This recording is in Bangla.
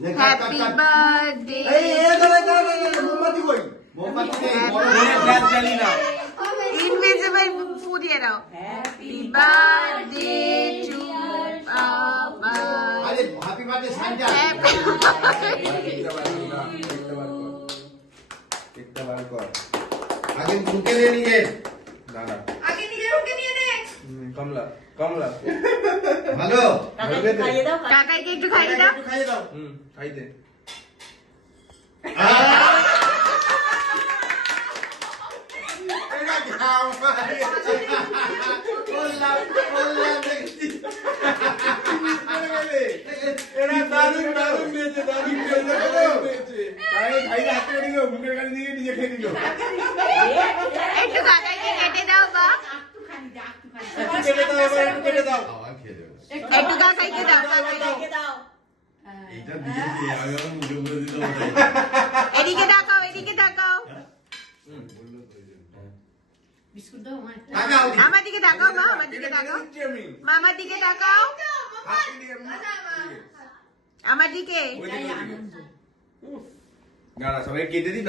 হ্যাপি বার্থডে মোমবাতি কই? মোমবাতি নেই। গ্যাস জ্বালি না। ইনভিজিবল ফু দিয়ে দাও হ্যাপি বার্থডে টু বাবা আরে হ্যাপি বার্থডে সানজা। একটা বার কর। আগে মুখে নিয়ে নিয়ে। দাঁড়া। আগে নিজের মুখে নিয়ে নে কমলা কমলা। ভালো। কাকাকে খাইয়ে দাও কাকাইকে একটু খাইয়ে দাও একটু খাইয়ে দাও। খাই দে। এটা খাও। বললাম দেখছি। এরা দারুণ দারুণ পেয়েছে দারুণ পেয়েছে। খাই হাতে নিল মুখের কাছে দিয়ে নিজে খেয়ে নিল। একটু কাকাইকে কেটে দাও বা কেটে দাও এবার একটু কেটে দাও। আবার খেয়ে দেবো। একটু কাকাইকে দাও কাকাইকে কাকাকে দাও এইটা দিয়েছি আমি আবার মুখে বলে দিতে হবে। এদিকে তাকাও এদিকে তাকাও বিস্কুট দাও মা টাকা আমার দিকে তাকাও মা আমার দিকে তাকাও মামার দিকে তাকাও আমার দিকে এটাই আনন্দ না না সবাই কেটে দিন।